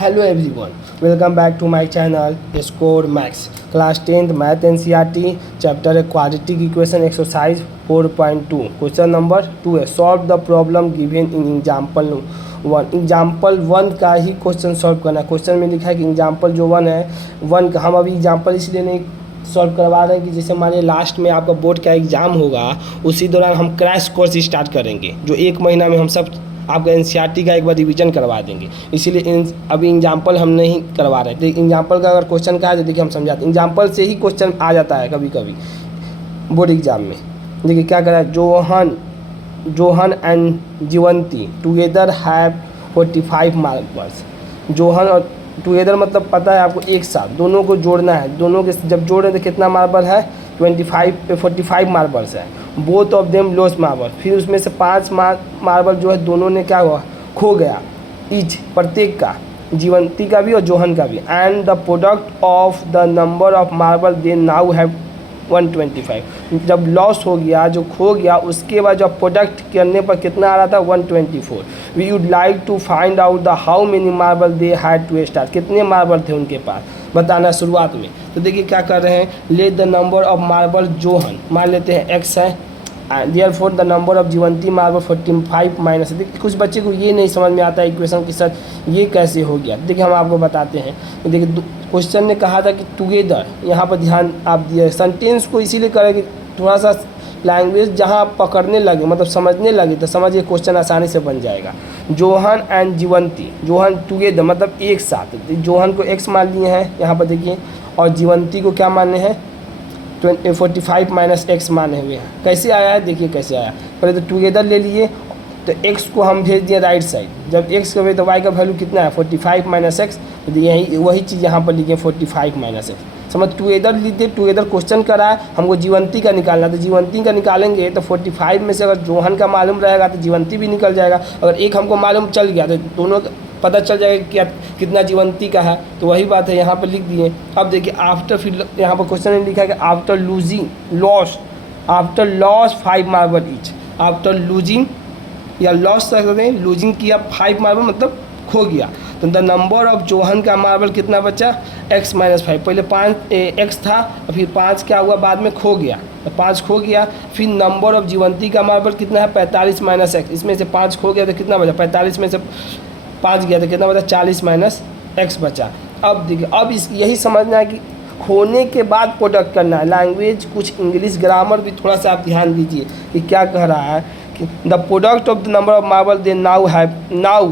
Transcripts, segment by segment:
Hello everyone, welcome back to my channel Score Max Class 10th Math NCERT Chapter Quadratic Equation Exercise 4.2 Question number 2 है Solve the problem given in example 1। Example 1 का ही question solve करना है। Question में लिखा है कि example जो 1 है 1 का हम अभी एग्जाम्पल इसलिए नहीं सॉल्व करवा रहे हैं कि जैसे हमारे लास्ट में आपका बोर्ड का एग्ज़ाम होगा उसी दौरान हम क्रैश कोर्स स्टार्ट करेंगे जो 1 महीना में हम सब आपका एनसीईआरटी का एक बार रिवीजन करवा देंगे। इसीलिए अभी एग्जाम्पल हम नहीं करवा रहे। तो एग्जाम्पल का अगर क्वेश्चन का है तो देखिए हम समझाते हैं। एग्जाम्पल से ही क्वेश्चन आ जाता है कभी कभी बोर्ड एग्जाम में। देखिए क्या करा है, Johan and Jeevanti together have 45 marbles. Johan और टुगेदर मतलब पता है आपको एक साथ दोनों को जोड़ना है। दोनों के जब जोड़ रहे तो कितना मार्बल है 45 मार्बल्स है। Both of them loss marble, फिर उसमें से 5 मार्बल जो है दोनों ने क्या हुआ खो गया, ईच प्रत्येक का, जीवंती का भी और जोहन का भी। And the product of the number of marble they now have 125। जब लॉस हो गया जो खो गया उसके बाद जब प्रोडक्ट करने पर कितना आ रहा था 124। We would like to find out the how many marble they had to start, कितने मार्बल थे उनके पास बताना शुरुआत में। तो देखिए क्या कर रहे हैं, let the number of marble Johan मान लेते हैं x है, therefore the number of Jeevanti marble 45 minus. देखिए कुछ बच्चे को ये नहीं समझ में आता है इक्वेशन के साथ ये कैसे हो गया। देखिए हम आपको बताते हैं। देखिए क्वेश्चन ने कहा था कि टुगेदर, यहाँ पर ध्यान आप दिए सेंटेंस को इसीलिए करें कि थोड़ा सा लैंग्वेज जहाँ आप पकड़ने लगे मतलब समझने लगे तो समझिए क्वेश्चन आसानी से बन जाएगा। जोहन एंड जीवंती, जोहन टुगेदर मतलब एक साथ, जोहन को x मान लिए हैं यहाँ पर देखिए, और जीवंती को क्या माने हैं 45 माइनस एक्स माने हुए हैं। कैसे आया है देखिए कैसे आया। पहले तो टुगेदर ले लिए तो x को हम भेज दिए राइट साइड, जब x का तो y का वैल्यू कितना है 45 माइनस एक्स, तो यही वही चीज़ यहाँ पर लिखिए 45 माइनस एक्स। समझ टुगेदर लीजिए, टुगेदर क्वेश्चन करा है हमको जीवंती का निकालना, तो जीवंती का निकालेंगे तो 45 में से अगर जोहन का मालूम रहेगा तो जीवंती भी निकल जाएगा। अगर एक हमको मालूम चल गया तो दोनों पता चल जाएगा कि कितना जीवंती का है। तो वही बात है यहाँ पर लिख दिए। अब देखिए आफ्टर, फिर यहाँ पर क्वेश्चन में लिखा है कि after loss 5 marble each. After losing या लॉस सकते हैं, लूजिंग किया 5 मार्बल मतलब खो गया। तो द नंबर ऑफ जोहन का मार्बल कितना बचा x माइनस 5। पहले 5 x था और फिर 5 क्या हुआ बाद में खो गया, तो 5 खो गया। फिर नंबर ऑफ जीवंती का मार्बल कितना है 45 माइनस एक्स, इसमें से 5 खो गया तो कितना बचा 45 में से 5 गया तो कितना बचा 40 माइनस एक्स बचा। अब देखिए अब यही समझना है कि खोने के बाद प्रोडक्ट करना है। लैंग्वेज कुछ इंग्लिश ग्रामर भी थोड़ा सा आप ध्यान दीजिए कि क्या कह रहा है कि the product of the number of marble they now have, now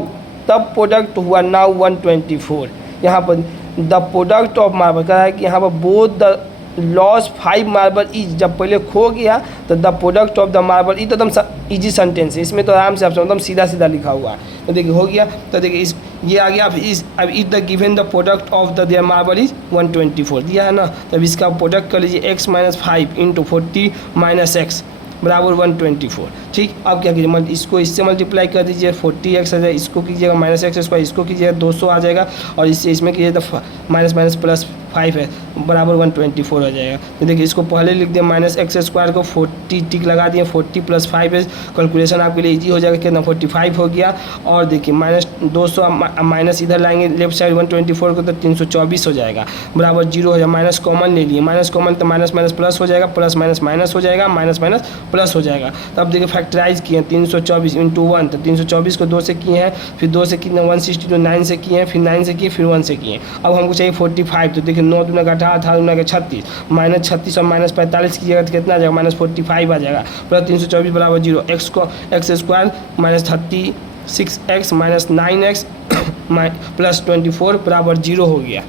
तब प्रोडक्ट हुआ नाउ 124। यहाँ पर द प्रोडक्ट ऑफ मार्बल कह रहा है कि यहाँ पर both the loss 5 marble each, जब पहले खो गया तो the product of the marble each, तो एकदम ईजी सेंटेंस है इसमें, तो आराम से आप एकदम सीधा सीधा लिखा हुआ है। तो देखिए हो गया, तो देखिए ये आ गया। अब is the given the product of the their marble is 124 दिया है ना, तब इसका प्रोडक्ट कर लीजिए x minus 5 into 40 minus x बराबर 124। ठीक, अब क्या कीजिए इसको इससे मल्टीप्लाई कर दीजिए 40x आ जाएगा, इसको कीजिएगा माइनस एक्स स्क्वायर, इसको कीजिएगा 200 आ जाएगा, और इससे इसमें कीजिए तो माइनस माइनस प्लस 5 है बराबर 124 हो जाएगा। तो देखिए इसको पहले लिख दिया माइनस एक्स स्क्वायर को 40 टिक लगा दिए, 40 प्लस 5 है, कैलकुलेशन आपके लिए इजी हो जाएगा। कितना 45 हो गया, और देखिए माइनस 200 माइनस इधर लाएंगे लेफ्ट साइड 124 को तो 324 हो जाएगा बराबर 0 हो जाएगा। माइनस कॉमन ले लिए, माइनस कॉमन तो माइनस माइनस प्लस हो जाएगा, प्लस माइनस माइनस हो जाएगा, माइनस माइनस प्लस हो जाएगा। तो अब देखिए फैक्टराइज किए 324 इंटू 1, तो 324 को 2 से किए हैं, फिर 2 से कितने 160 तो 9 से किए हैं, फिर 9 से किए, फिर 1 से किए। अब हमको चाहिए 45, तो देखिए 9 दूना का 18, 18 दूना का 36, माइनस 36 और माइनस 45 कीजिएगा तो कितना आ जाएगा माइनस 45 आ जाएगा, प्लस 324 बराबर 0। एक्स को x square minus 36x minus 9x plus 24 बराबर 0 हो गया।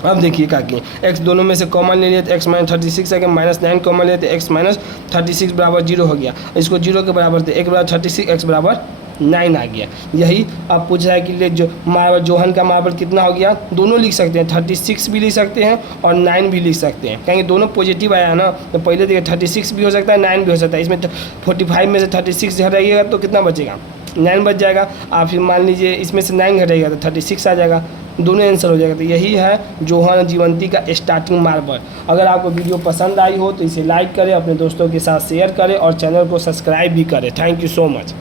अब देखिए क्या किए, x दोनों में से कॉमन ले लिए तो x माइनस 36 है, माइनस 9 कॉमन ले तो x माइनस 36 बराबर 0 हो गया। इसको 0 के बराबर थे, x बराबर 36 x बराबर 9 आ गया। यही आप पूछ रहा है कि ले जो मार्बल जोहन का मार्बल कितना हो गया, दोनों लिख सकते हैं, 36 भी लिख सकते हैं और 9 भी लिख सकते हैं, कहेंगे दोनों पॉजिटिव आया है ना। तो पहले देखिए 36 भी हो सकता है 9 भी हो सकता है। इसमें 45 में से 36 हटाइएगा तो कितना बचेगा 9 बच जाएगा। आप फिर मान लीजिए इसमें से 9 घटेगा तो 36 आ जाएगा, दोनों आंसर हो जाएगा। तो यही है जोहन जीवंती का स्टार्टिंग मार्बल। अगर आपको वीडियो पसंद आई हो तो इसे लाइक करें, अपने दोस्तों के साथ शेयर करें और चैनल को सब्सक्राइब भी करें। Thank you so much.